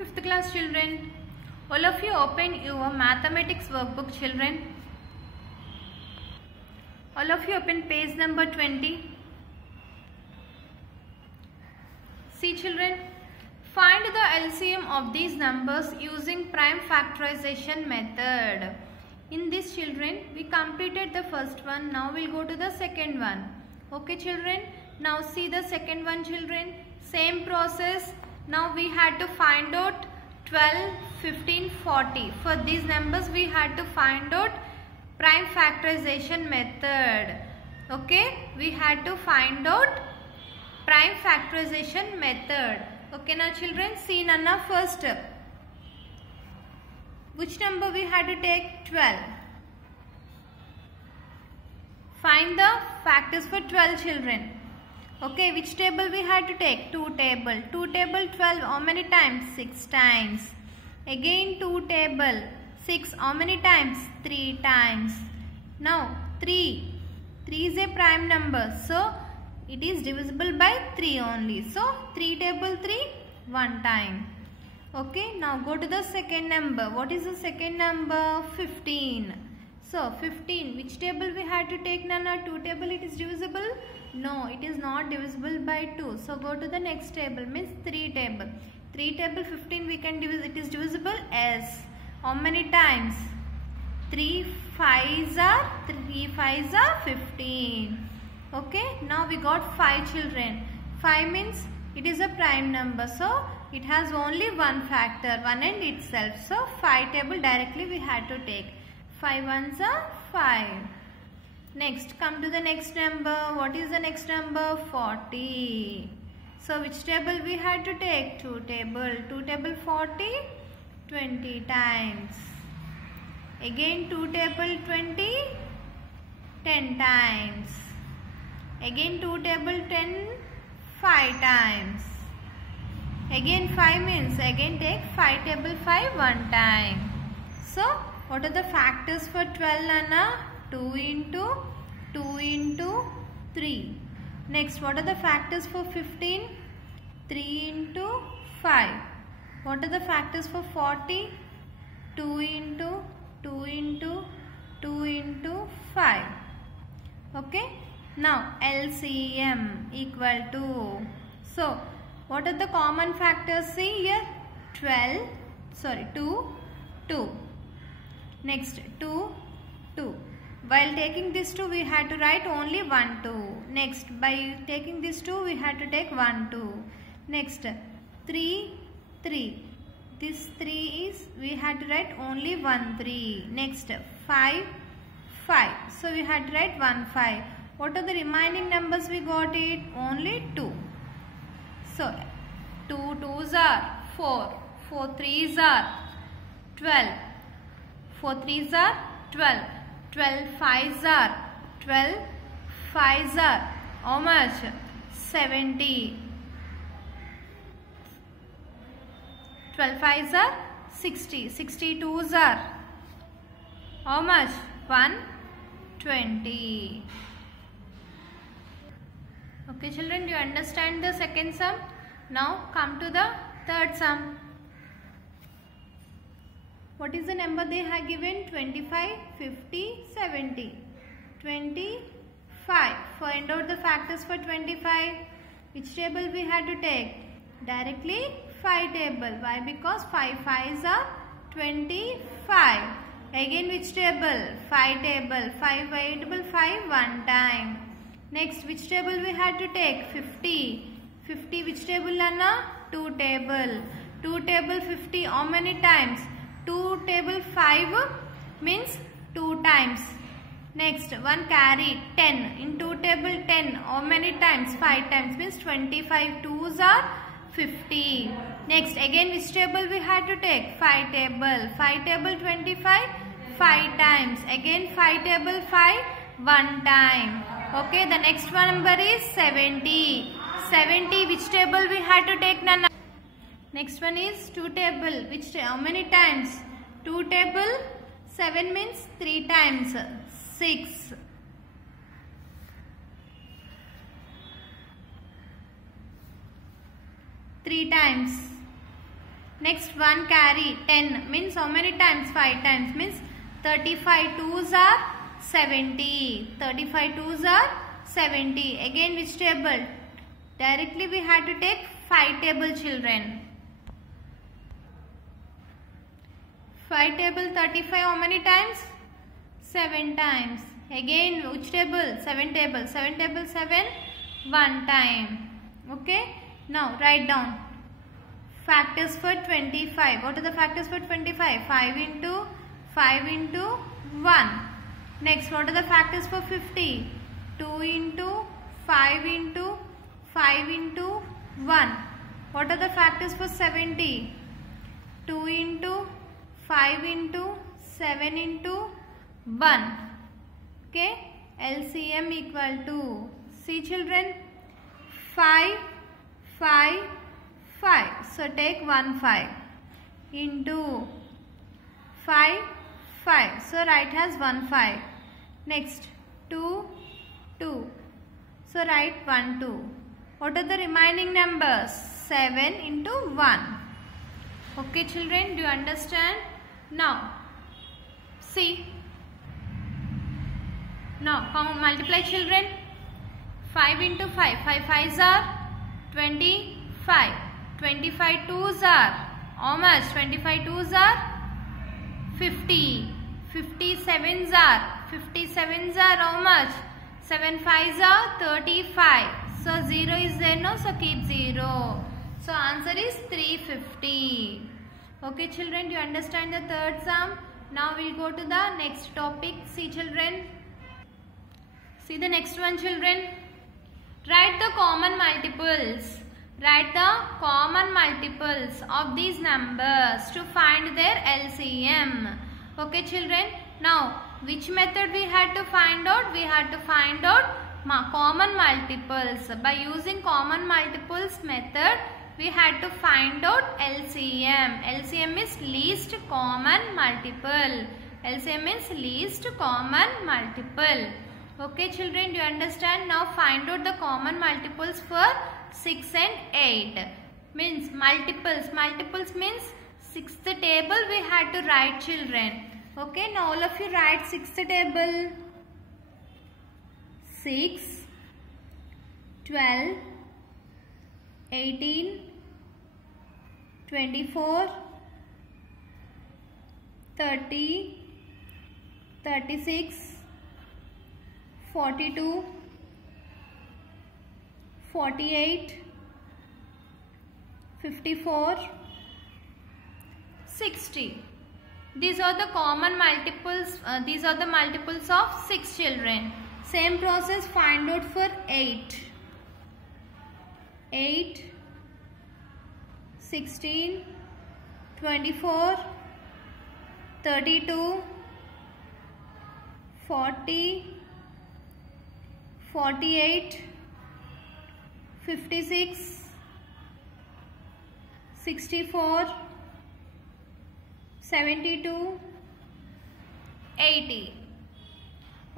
Fifth class children, all of you open your mathematics workbook children. All of you open page number 20. See children, find the LCM of these numbers using prime factorization method. In this children, we completed the first one. Now we'll go to the second one. Okay children, now see the second one children. Same process. Now we had to find out 12, 15, 40. For these numbers we had to find out prime factorization method. Okay, we had to find out prime factorization method. Okay now children, see Nana first. Which number we had to take? 12. Find the factors for 12 children. Okay, which table we had to take? 2 table. 2 table 12 how many times? 6 times. Again 2 table 6 how many times? 3 times. Now 3 is a prime number, so it is divisible by 3 only. So 3 table 3 1 time. Okay, now go to the second number. What is the second number? 15. So 15, which table we had to take Nana? 2 table it is divisible? No, it is not divisible by 2. So go to the next table, means 3 table. 3 table 15 we can divide, it is divisible as how many times? 3 5s are 15. Okay, now we got 5 children. 5 means it is a prime number, so it has only one factor, one end itself. So 5 table directly we had to take. 5 ones are 5. Next, come to the next number. What is the next number? 40. So which table we had to take? 2 table. 2 table 40, 20 times. Again 2 table 20, 10 times. Again 2 table 10, 5 times. Again 5 means again take 5 table 5 one time. So what are the factors for 12 Nana? 2 into 2 into 3. Next, what are the factors for 15? 3 into 5. What are the factors for 40? 2 into 2 into 2 into 5. Okay. Now LCM equal to. So what are the common factors? See here 2. Next 2, 2. While taking this 2 we had to write only 1, 2. Next by taking this 2 we had to take 1, 2. Next 3, 3. This 3 is we had to write only 1, 3. Next 5, 5. So we had to write 1, 5. What are the remaining numbers we got it? Only 2. So 2 2s are 4. 4 3s are 12. 4 3s are 12. 12 5s are 12. 5s are how much? 70. 12 5s are 60. 62s are how much? 120. Okay children, do you understand the second sum? Now come to the third sum. What is the number they have given? 25, 50, 70. 25. Find out the factors for 25. Which table we had to take? Directly 5 table. Why? Because 5 5s are 25. Again which table? 5 table. 5 table 5 one time. Next which table we had to take? 50. 50 which table Lana? 2 table. 2 table 50 how many times? 2 table 5 means 2 times. Next one carry 10. In 2 table 10 how many times? 5 times means 25. 2s are 50. Next again which table we had to take? 5 table. 5 table 25 5 times. Again 5 table 5 one time. Okay, the next one number is 70. 70 which table we had to take Nana? Next one is 2 table. Which how many times? 2 table 7 means 3 times. 6. 3 times. Next 1 carry 10 means how many times? 5 times means 35 twos are 70. 35 twos are 70. Again which table? Directly we had to take 5 table children. 5 table 35 how many times? 7 times. Again which table? 7 table. 7 table 7 1 time. Okay. Now write down factors for 25. What are the factors for 25? 5 into 1. Next, what are the factors for 50? 2 into 5 into 5 into 1. What are the factors for 70? 2 into 5 into 7 into 1. Okay. LCM equal to, see children, 5, 5, 5. So take 1 5 into 5, 5. So write as 1 5. Next 2, 2. So write 1 2. What are the remaining numbers? 7 into 1. Okay children, do you understand? Now see. Now multiply children. 5 into 5. 5 5s are 25. 25 twos are how much? 25 twos are 50. 57s are how much? 7 5s are 35. So 0 is there, no? So keep 0. So answer is 350. Okay children, do you understand the third sum? Now we will go to the next topic. See children. See the next one children. Write the common multiples. Write the common multiples of these numbers to find their LCM. Okay children. Now which method we had to find out? We had to find out common multiples. By using common multiples method, we had to find out LCM. LCM is least common multiple. LCM is least common multiple. Okay children, do you understand? Now find out the common multiples for 6 and 8. Means multiples. Multiples means 6th table we had to write children. Okay, now all of you write 6th table. 6, 12, 18, 24, 30, 36, 42, 48, 54, 60. These are the common multiples. These are the multiples of 6 children. Same process, find out for 8. 8, 16, 24, 32, 40, 48, 56, 64, 72, 80.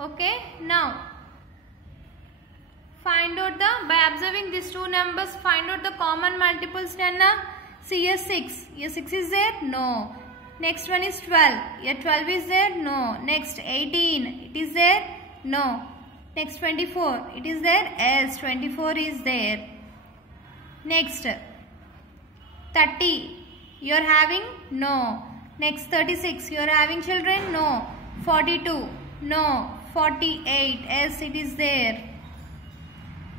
Okay, now find out by observing these two numbers, find out the common multiples. See here 6. Here 6 is there? No. Next one is 12. Here 12 is there? No. Next 18. It is there? No. Next 24. It is there? Yes, 24 is there. Next 30. You are having? No. Next 36. You are having children? No. 42. No. 48. Yes, it is there.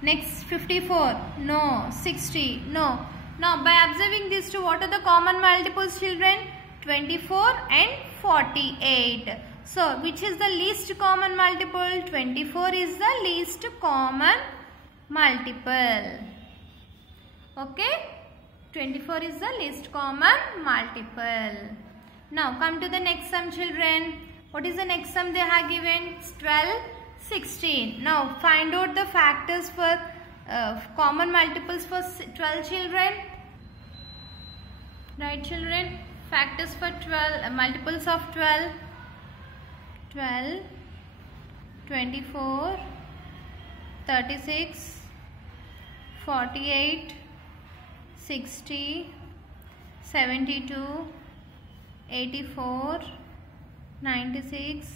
Next 54. No. 60. No. Now by observing these two, what are the common multiples children? 24 and 48. So which is the least common multiple? 24 is the least common multiple. Okay. 24 is the least common multiple. Now come to the next sum children. What is the next sum they have given? 12, 16. Now find out the factors for common multiples for 12 children. Right children. Factors for 12, multiples of 12. 12, 24, 36, 48, 60, 72, 84, 96,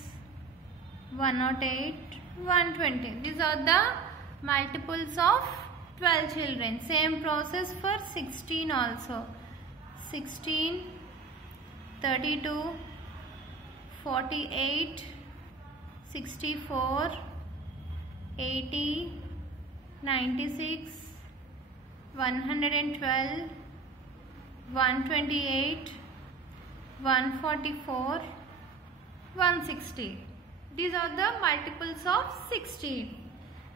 108, 120. These are the multiples of 12 children. Same process for 16 also. 16, 32, 48, 64, 80, 96, 112, 128, 144, 160. These are the multiples of 16.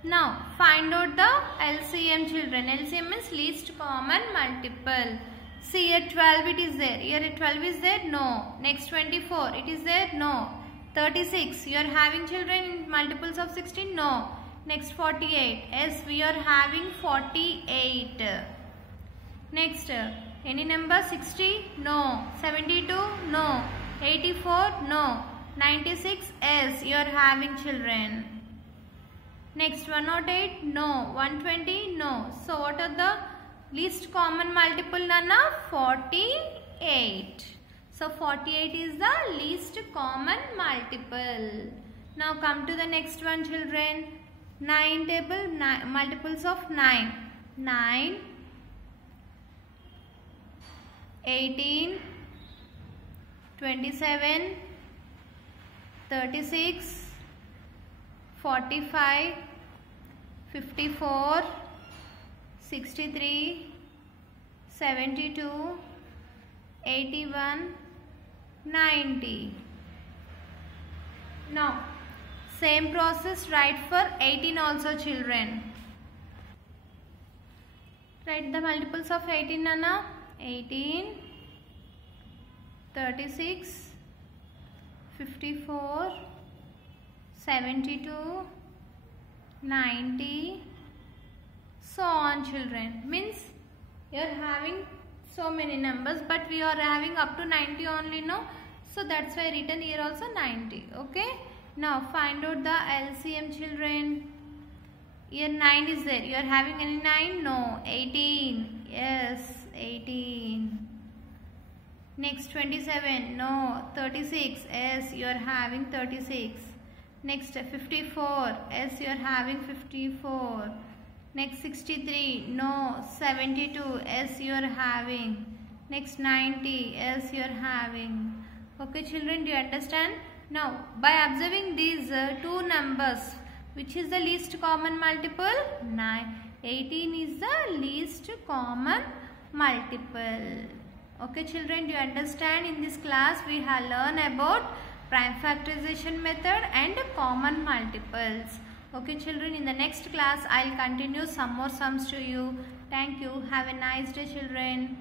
Now find out the LCM children. LCM means least common multiple. See, here 12 it is there. Here 12 is there? No. Next 24 it is there? No. 36 you are having children in multiples of 16? No. Next 48. Yes, we are having 48. Next any number? 60? No. 72? No. 84? No. 96? Yes, you are having children. Next 108? No. 120? No. So what are the least common multiple, Nana? 48. So 48 is the least common multiple. Now come to the next one, children. 9 table, multiples of 9. 9, 18, 27, 36, 45, 54, 63, 72, 81, 90. Now same process write for 18 also, children. Write the multiples of 18, Nana. 18, 36, 54, 72, 90, so on, children. Means you are having so many numbers, but we are having up to 90 only, no? So that's why written here also 90. Okay. Now find out the LCM, children. Here 9 is there. You are having any 9? No. 18. Yes, 18. Next 27. No. 36. Yes, you are having 36. Next 54. Yes, you are having 54. Next 63. No. 72. Yes, you are having. Next 90. Yes, you are having. Okay, children, do you understand? Now, by observing these two numbers, which is the least common multiple? 18 is the least common multiple. Okay, children, do you understand? In this class, we have learned about prime factorization method and common multiples. Okay, children, in the next class, I will continue some more sums to you. Thank you. Have a nice day, children.